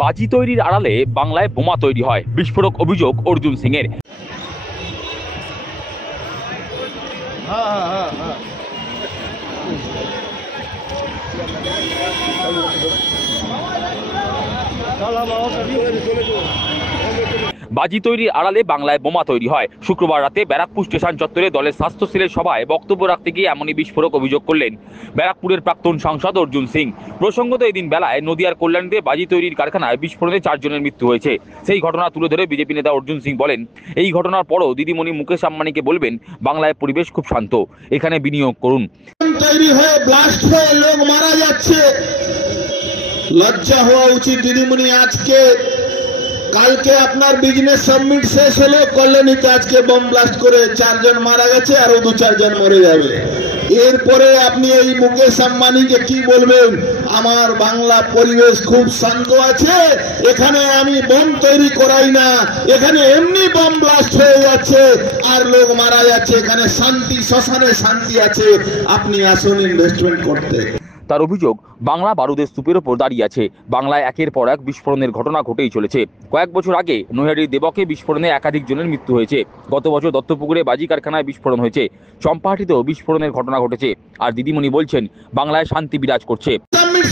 বাজি তৈরির আড়ালে বাংলায় বোমা তৈরি হয়, বিস্ফোরক অভিযোগ অর্জুন সিং এর। বাজি তৈরির আড়ালে বাংলায় বোমা তৈরি হয়। শুক্রবার রাতে ব্যারাকপুর স্টেশন চত্বরে দলের স্বাস্থ্য সেলের সভায় বক্তব্য রাখতে গিয়ে এমনই বিস্ফোরক অভিযোগ করলেন ব্যারাকপুরের প্রাক্তন সাংসদ অর্জুন সিং। প্রসঙ্গত, এদিন বেলায় নদিয়ার কল্যাণীতে বাজি তৈরির কারখানায় বিস্ফোরণে 4 জনের মৃত্যু হয়েছে। সেই ঘটনা তুলে ধরে বিজেপি নেতা অর্জুন সিং বলেন, এই ঘটনার পরও দিদিমণি মুকেশ আম্বানিকে বলবেন, বাংলায় পরিবেশ খুব শান্ত, এখানে বিনিয়োগ করুন। তৈরি হয়ে ব্লাস্ট হয়ে লোক মারা যাচ্ছে, লজ্জা হওয়া উচিত দিদিমণি। আজকে কালকে আপনার বিজনেস সাবমিট শেষ হলো, কল্যাণীতে আজকে বোম ব্লাস্ট করে 4 জন মারা গেছে, আরো 2-4 জন মরে যাবে। এরপরে আপনি এই মুকেশ আম্বানিকে কি বলবেন? আমার বাংলা পরিবেশ খুব শান্ত আছে, এখানে আমি বোম তৈরি করাই না, এখানে এমনি বোম ব্লাস্ট হয়ে যাচ্ছে আর লোক মারা যাচ্ছে, এখানে শান্তি, শ্মশানে শান্তি আছে, আপনি আসুন ইনভেস্টমেন্ট করতে। তার অভিযোগ, বাংলা বারুদের স্তূপের ওপর দাঁড়িয়ে আছে। বাংলায় একের পর এক বিস্ফোরণের ঘটনা ঘটেই চলেছে। কয়েক বছর আগে নৈহাটির দেবকে বিস্ফোরণে একাধিক জনের মৃত্যু হয়েছে। গত বছর দত্তপুকুরে বাজি কারখানায় বিস্ফোরণ হয়েছে। চম্পাহাটিতেও বিস্ফোরণের ঘটনা ঘটেছে। আর দিদিমণি বলছেন, বাংলায় শান্তি বিরাজ করছে।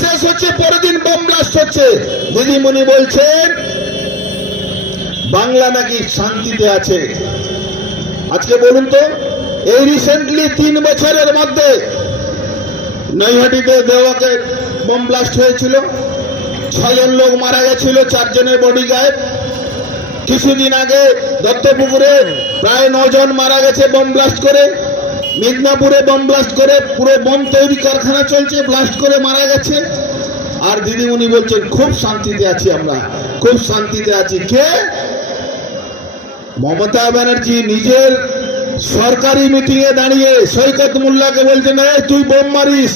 শেষ হচ্ছে, পরের দিন বোম ব্লাস্ট হচ্ছে। দিদিমণি বলছেন বাংলা নাকি শান্তিতে আছে। আজকে বলুন তো, এই রিসেন্টলি 3 বছরের মধ্যে নৈহাটিতে দেওয়াকে বোম ব্লাস্ট হয়েছিল, 6 জন লোক মারা গেছিল, 4 জনের বডি গায়েব। কিছুদিন আগে দত্তপুকুরে প্রায় 9 জন মারা গেছে বোম ব্লাস্ট করে। মিদনাপুরে বোম ব্লাস্ট করে, পুরো বোম তৈরি কারখানা চলছে, ব্লাস্ট করে মারা গেছে। আর দিদিমণি বলছেন খুব শান্তিতে আছি, আমরা খুব শান্তিতে আছি। কে? মমতা ব্যানার্জি নিজের সরকারি মিটিং এ দাঁড়িয়ে সৈকত মোল্লাকে বলছেন, তুই বোম মারিস,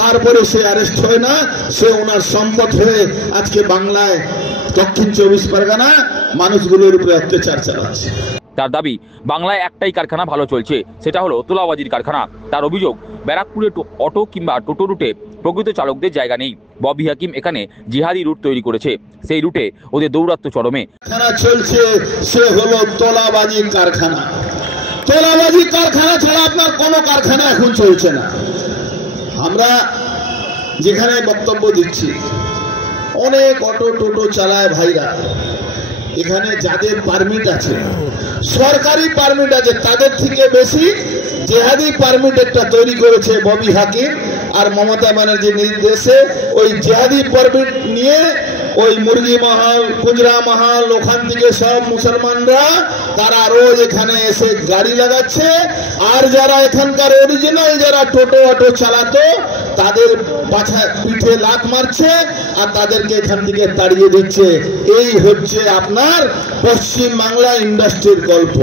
তারপরে সে অ্যারেস্ট হয় না, সে ওনার সম্পদ হয়ে আজকে বাংলায় দক্ষিণ 24 পরগনা মানুষগুলোর উপরে অত্যাচার চালাচ্ছে। তার দাবি, বাংলায় একটাই কারখানা ভালো চলছে, সেটা হলো তোলাবাজির কারখানা। তার অভিযোগ, ব্যারাকপুরে অটো কিংবা টোটো রুটে প্রকৃত চালকদের জায়গা নেই। ববি হাকিম এখানে জিহাদি রুট তৈরি করেছে, সেই রুটে ওদের দৌরাত্ম্য চরমে। চলছে সে হলো তোলাবাজির কারখানা। তোলাবাজি কারখানা ছাড়া আপনার কোনো কারখানা এখন চলছে না। আমরা যেখানে বক্তব্য দিচ্ছি, অনেক অটো টোটো চালায় ভাইরা, এখানে যাদের পারমিট আছে, সরকারি পারমিট আছে, তাদের থেকে বেশি জেহাদি পারমিট একটা তৈরি করেছে ববি হাকিম আর মমতা ব্যানার্জির নির্দেশে। ওই জেহাদি পারমিট নিয়ে ওই মুরগি মহল, কুজরা মহল, ওখান থেকে সব মুসলমানরা তারা রোজ এখানে এসে গাড়ি লাগাচ্ছে। আর যারা এখানকার অরিজিনাল যারা টোটো অটো চালাতো, তাদের পিঠে লাত মারছে আর তাদেরকে এখান থেকে তাড়িয়ে দিচ্ছে। এই হচ্ছে আপনার পশ্চিম বাংলা ইন্ডাস্ট্রির গল্প,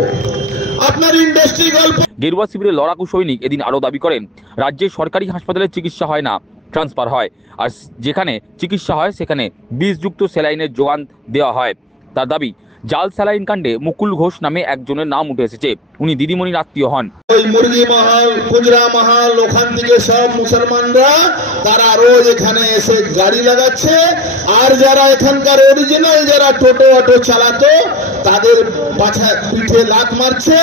আপনার ইন্ডাস্ট্রি গল্প। গেরুয়া শিবিরের লড়াকু সৈনিক এদিন আরও দাবি করেন, রাজ্যের সরকারি হাসপাতালে চিকিৎসা হয় না, ট্রান্সফার হয়, আর যেখানে চিকিৎসা হয় সেখানে বিষযুক্ত স্যালাইনের যোগান দেওয়া হয়। তার দাবি, জাল স্যালাইন কাণ্ডে মুকুল ঘোষ নামে একজনের নাম উঠে এসেছে। উনি দিদিমণির আত্মীয় হন। ওই মুরগি মহল, কুজরা মহল, ওখান থেকে সব মুসলমানরা তারা রোজ এখানে এসে গাড়ি লাগাচ্ছে। আর যারা এখানকার অরিজিনাল যারা টোটো অটো চালাতো, তাদের পিঠে লাত মারছে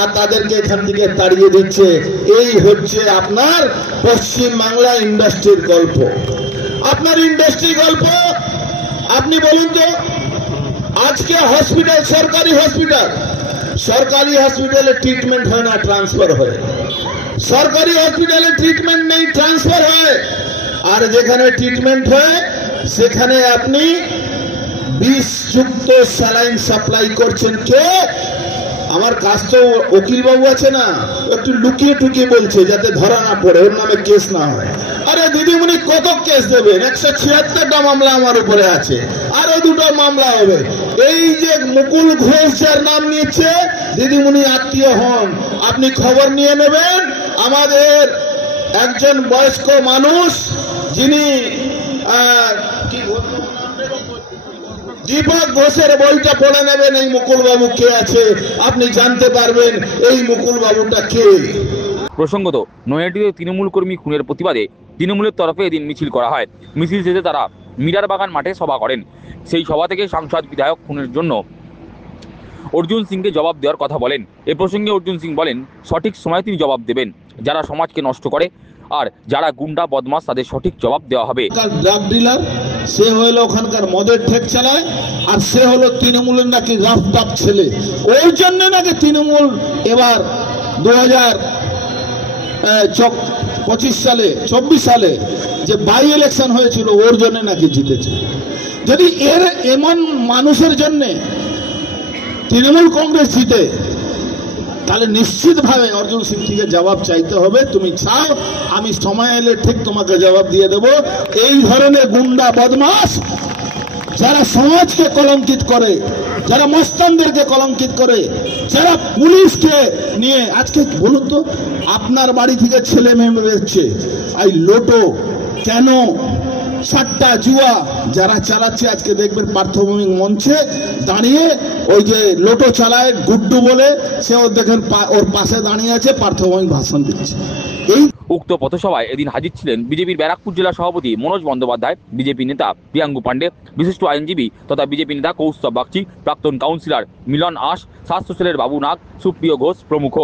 আর তাদেরকে এখান থেকে তাড়িয়ে দিচ্ছে। এই হচ্ছে আপনার পশ্চিম বাংলা ইন্ডাস্ট্রির গল্প, আপনার ইন্ডাস্ট্রি গল্প। আপনি বলুন তো, আজকে হসপিটাল, সরকারি হসপিটালে ট্রিটমেন্ট হয় না, ট্রান্সফার হয়। সরকারি হসপিটালে ট্রিটমেন্ট নেই, ট্রান্সফার হয়। আর যেখানে ট্রিটমেন্ট হয় সেখানে আপনি বিষযুক্ত স্যালাইন সাপ্লাই করছেন। কে? আমার কাজ তো উকিল বাবু আছে না, একটু লুকিয়ে টুকিয়ে বলছে যাতে ধরা না পড়ে, ওর নামে কেস না হয়। আরে দিদিমণি কত কেস দেবেন? 176টা মামলা আমার উপরে আছে, আরো 2টা মামলা হবে। এই যে মুকুল ঘোষ যার নাম নিয়েছে, দিদিমণি আত্মীয় হন, আপনি খবর নিয়ে নেবেন। আমাদের একজন বয়স্ক মানুষ, যিনি দীপক ঘোষের বইটা পড়ে নেবেন, এই মুকুল বাবু কে আছে আপনি জানতে পারবেন এই মুকুল বাবুটা কে। প্রসঙ্গত, নৈহাটিতে তৃণমূল কর্মী খুনের প্রতিবাদে তৃণমূলের তরফে এদিন মিছিল করা হয়। মিছিল শেষে তারা মিরার বাগান মাঠে সভা করেন। সেই সভা থেকে সাংসদ বিধায়ক খুনের জন্য অর্জুন সিংকে জবাব দেওয়ার কথা বলেন। এ প্রসঙ্গে অর্জুন সিং বলেন, সঠিক সময় তিনি জবাব দেবেন। যারা সমাজকে নষ্ট করে আর যারা গুন্ডা বদমাশ তাদের সঠিক জবাব দেওয়া হবে। ড্রাগ ডিলার সে হলো ওখানকার মদের ঠেক চালায়, আর সে হলো তৃণমূলের নাকি রাফ টাপ ছেলে। ওই জন্য নাকি তৃণমূল এবার 2025 সালে 24 সালে যে বাই ইলেকশন হয়েছিল ওর জন্য নাকি জিতেছে। যদি এর এমন মানুষের জন্য তৃণমূল কংগ্রেস জিতে, তাহলে নিশ্চিতভাবে অর্জুন সিং থেকে জবাব চাইতে হবে। তুমি চাও, আমি সময় এলে ঠিক তোমাকে জবাব দিয়ে দেব। এই ধরনের গুন্ডা বদমাশ যারা সমাজকে কলঙ্কিত করে, যারা মস্তানদেরকে কলঙ্কিত করে, যারা পুলিশকে নিয়ে, আজকে বলুন তো আপনার বাড়ি থেকে ছেলে মেয়ে বেরোচ্ছে, এই লোটো কেন সাতটা জুয়া যারা চালাচ্ছে, আজকে দেখবেন পার্থভূমিক মঞ্চে দাঁড়িয়ে ওই যে লোটো চালায় গুড্ডু বলে, সে ওর দেখেন ওর পাশে দাঁড়িয়ে আছে, পার্থভূমিক ভাষণ দিচ্ছে। এই উক্ত পথসভায় এদিন হাজির ছিলেন বিজেপির ব্যারাকপুর জেলা সভাপতি মনোজ বন্দ্যোপাধ্যায়, বিজেপি নেতা প্রিয়াঙ্গু পাণ্ডে, বিশিষ্ট আইনজীবী তথা বিজেপি নেতা কৌস্তব বাগচি, প্রাক্তন কাউন্সিলর মিলন আশ, স্বাস্থ্য সেলের বাবু নাগ, সুপ্রিয় ঘোষ প্রমুখ।